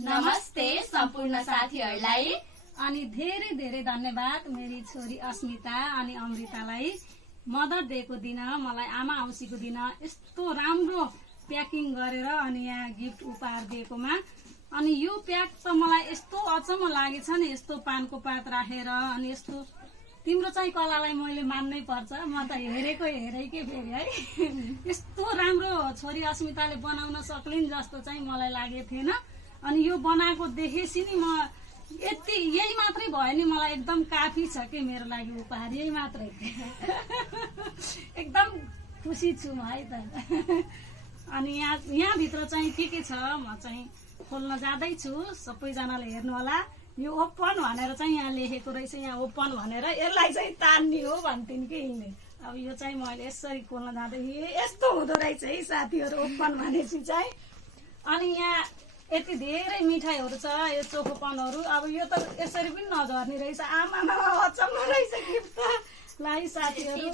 नमस्ते सम्पूर्ण साथीहरूलाई। अनि धेरै धेरै धन्यवाद मेरी छोरी अस्मिता अनि अमृतालाई मदर डेको दिन मलाई आमा औँसीको दिन यस्तो राम्रो प्याकिङ गरेर अनि यहाँ गिफ्ट उपहार दिएकोमा। अनि यो प्याक त मलाई यस्तो अचम्म लागेछ नि, यस्तो पानको पात राखेर अनि यस्तो तिम्रो चाहिँ कलालाई मैले मान्नै पर्छ। म त हेरेकै फेरि है यस्तो राम्रो छोरी अस्मिताले बनाउन सक्लिन् जस्तो चाहिँ मलाई लागेको थिएन। अनि यो बनाएको देखेपछि नि म यही मात्रै भयो नि, मलाई एकदम काफी छ कि मेरो लागि उपहार यही मात्रै एकदम खुसी छु म है त। अनि यहाँभित्र चाहिँ के छ म चाहिँ खोल्न जाँदैछु, सबैजनाले हेर्नु होला। यो ओपन भनेर चाहिँ यहाँ लेखेको रहेछ, यहाँ ओपन भनेर यसलाई चाहिँ तान्ने हो भन्थिन् कि यिनले। अब यो चाहिँ मैले यसरी खोल्न जाँदै यस्तो हुँदो रहेछ है साथीहरू ओपन भनेपछि चाहिँ। अनि यहाँ यति धेरै मिठाईहरू छ, यो चोखोपनहरू। अब यो त यसरी पनि नझर्ने रहेछ, आमामा अचम्म रहेछ गिफ्ट त। लाई साथीहरू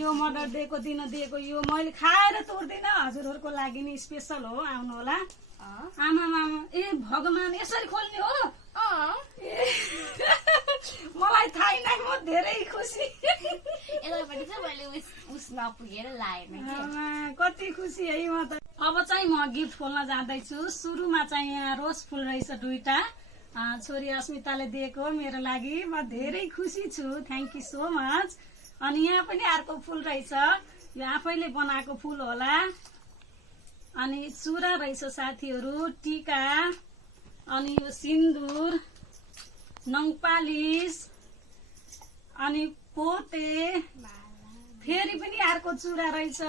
यो मदर डेको दिन दिएको यो मैले खाएर तोड्दिनँ, हजुरहरूको लागि नि स्पेसल हो, आउनु होला। आमामा ए भगवान यसरी खोल्ने हो मलाई थाहै नै, म धेरै खुसी। कति खुसी है म त। अब चाहिँ म गिफ्ट खोल्न जाँदैछु। सुरुमा चाहिँ यहाँ रोज फुल रहेछ दुईटा, छोरी अस्मिताले दिएको मेरो लागि। म धेरै खुसी छु, थ्याङ्क यू सो मच। अनि यहाँ पनि अर्को फुल रहेछ, यो आफैले बनाएको फुल होला। अनि चुरा रहेछ साथीहरू, टीका, अनि यो सिन्दुर, नङपालिस, अनि पोते, फेरि पनि अर्को चुरा रहेछ।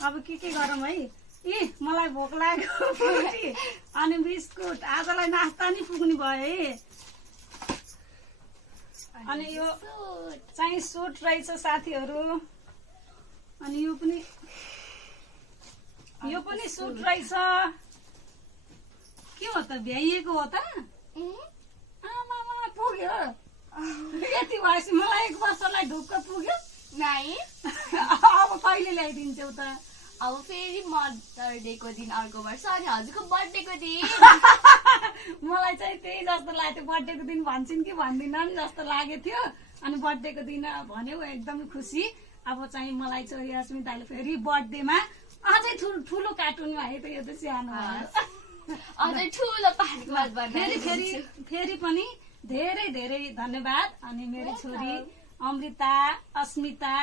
अब के गरौँ है, मलाई भोक लाग्यो। अनि बिस्कुट, आजलाई नास्ता नि पुग्ने भयो है। अनि यो चाहिँ सुट रहेछ साथीहरू। अनि यो पनि सुट रहेछ। के हो त, भ्याइएको हो त? आमामा पुग्यो यति भएपछि मलाई 1 वर्षलाई ढुक्क पुग्यो नाइ। अब कहिले ल्याइदिन्छौ त? अब फेरि मदर डेको दिन अर्को वर्ष, अनि हजुरको बर्थडेको दिन। मलाई चाहिँ त्यही जस्तो लाग्थ्यो, बर्थडेको दिन भन्छन् कि भन्दिनन् जस्तो लागेको थियो। अनि बर्थडेको दिन भन्यो, एकदमै खुसी। अब चाहिँ मलाई छोरी अस्मिताले फेरि बर्थडेमा अझै ठुलो कार्टुनमा है त, यो त सानो अझै ठुलो फेरि पनि धेरै धेरै धन्यवाद। अनि मेरो छोरी अमृता अस्मिता